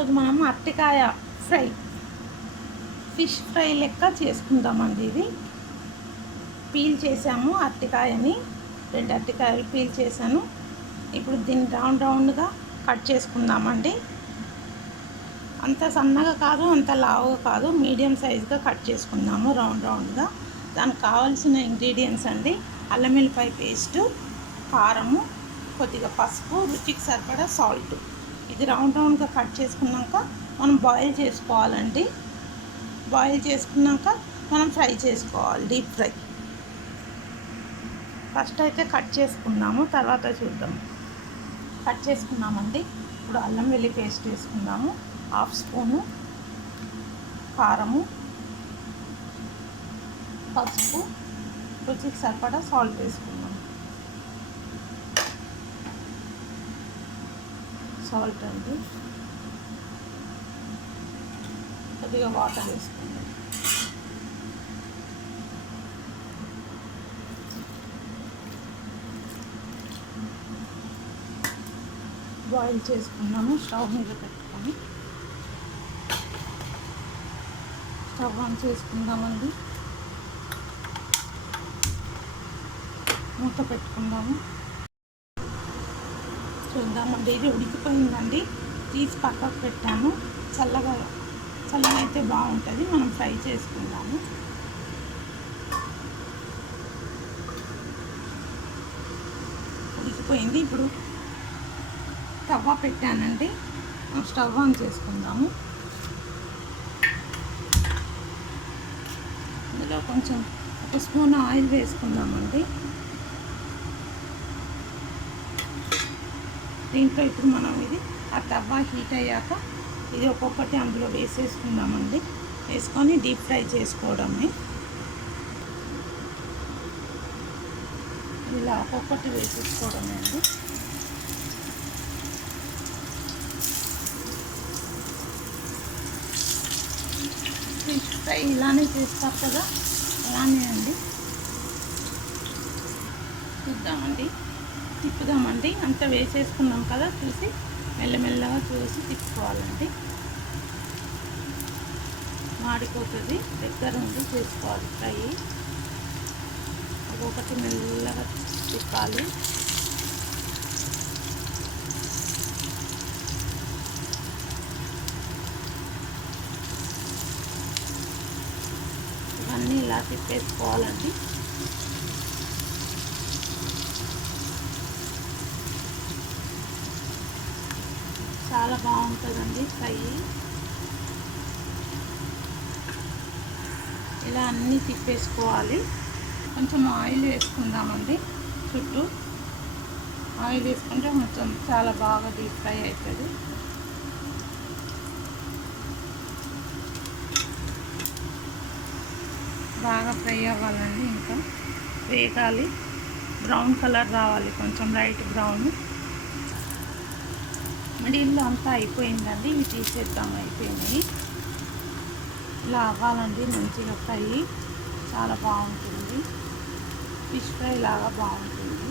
ఈరోజు మనం అరటికాయ ఫ్రై, ఫిష్ ఫ్రై లెక్క చేసుకుందామండి. ఇది పీల్ చేసాము అరటికాయని, 2 అరటికాయలు పీల్ చేశాను. ఇప్పుడు దీన్ని రౌండ్గా కట్ చేసుకుందామండి. అంత సన్నగా కాదు, అంత లావుగా కాదు, మీడియం సైజుగా కట్ చేసుకుందాము రౌండ్గా. దానికి కావాల్సిన ఇంగ్రీడియంట్స్ అండి: అల్లం వెల్లిపాయ పేస్టు, కారము, కొద్దిగా పసుపు, రుచికి సరిపడా సాల్ట్. ఇది రౌండ్గా కట్ చేసుకున్నాక మనం బాయిల్ చేసుకోవాలండి. బాయిల్ చేసుకున్నాక మనం ఫ్రై చేసుకోవాలి, డీప్ ఫ్రై. ఫస్ట్ అయితే కట్ చేసుకుందాము, తర్వాత చూద్దాం. కట్ చేసుకున్నామండి. ఇప్పుడు అల్లం వెల్లి పేస్ట్ వేసుకుందాము, 1/2 స్పూను. కారము, పసుపు, రుచికి సరిపడా సాల్ట్ వేసుకుందాం. సాల్ట్ అండి, కొద్దిగా వాటర్ వేసుకుందాం. బాయిల్ చేసుకున్నాము. స్టవ్ మీద పెట్టుకొని స్టవ్ ఆన్ చేసుకుందామండి. మూత పెట్టుకుందాము. చూద్దామండి. ఇది ఉడికిపోయిందండి. తీసి పక్కకు పెట్టాను. చల్లగా అయితే బాగుంటుంది. మనం ఫ్రై చేసుకుందాము. ఉడికిపోయింది. ఇప్పుడు తవ్వ పెట్టానండి. స్టవ్ ఆన్ చేసుకుందాము. ఇందులో కొంచెం 1 స్పూన్ ఆయిల్ వేసుకుందామండి. దీంట్లో ఇప్పుడు మనం ఆ తవ్వ హీట్ అయ్యాక ఇది ఒక్కొక్కటి అందులో వేసేసుకుందామండి. వేసుకొని డీప్ ఫ్రై చేసుకోవడమే. ఇలా ఒక్కొక్కటి వేసేసుకోవడమే అండి. ఫిష్ ఫ్రై ఇలానే చేస్తారు కదా, అలానే అండి. చూద్దామండి, తిప్పుదామండి. అంతా వేసేసుకున్నాం కదా, చూసి మెల్లమెల్లగా చూసి తిప్పుకోవాలండి. మాడిపోతుంది, దగ్గర ఉండి చేసుకోవాలి ఫ్రై. ఒక్కొక్కటి మెల్లగా తిప్పాలి. ఇవన్నీ ఇలా తిప్పేసుకోవాలండి. చాలా బాగుంటుందండి ఫ్రై. ఇలా అన్నీ తిప్పేసుకోవాలి. కొంచెం ఆయిల్ వేసుకుందామండి. చుట్టూ ఆయిల్ వేసుకుంటే కొంచెం చాలా బాగా డీప్ ఫ్రై అవుతుంది. బాగా ఫ్రై అవ్వాలండి, ఇంకా వేగాలి. బ్రౌన్ కలర్ రావాలి, కొంచెం లైట్ బ్రౌన్. మిడిల్లో అంతా అయిపోయిందండి. ఇవి తీసేద్దాం, అయిపోయినాయి. ఇలా అవ్వాలండి మంచిగా ఫ్రై. చాలా బాగుంటుంది, ఫిష్ ఫ్రై లాగా బాగుంటుంది.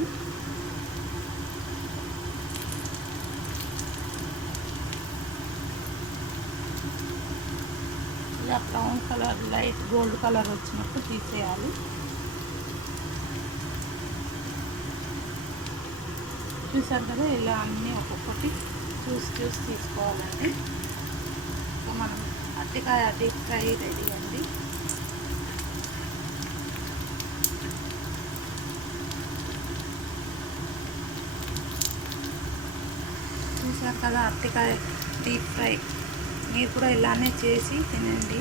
ఇలా brown colour, light gold colour వచ్చినప్పుడు తీసేయాలి. చూసారు కదా, ఇలా అన్నీ ఒక్కొక్కటి చూసి తీసుకోవాలండి. మనం అరటికాయ డీప్ ఫ్రై రెడీ అండి. చూసారు కదా, అరటికాయ డీప్ ఫ్రై. మీరు కూడా ఇలానే చేసి తినండి.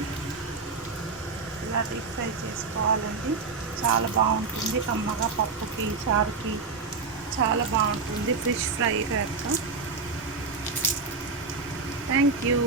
ఇలా డీప్ ఫ్రై చేసుకోవాలండి. చాలా బాగుంటుంది, కమ్మగా పప్పుకి, చారుకి చాలా బాగుంటుంది ఫిష్ ఫ్రై కనుక. Thank you.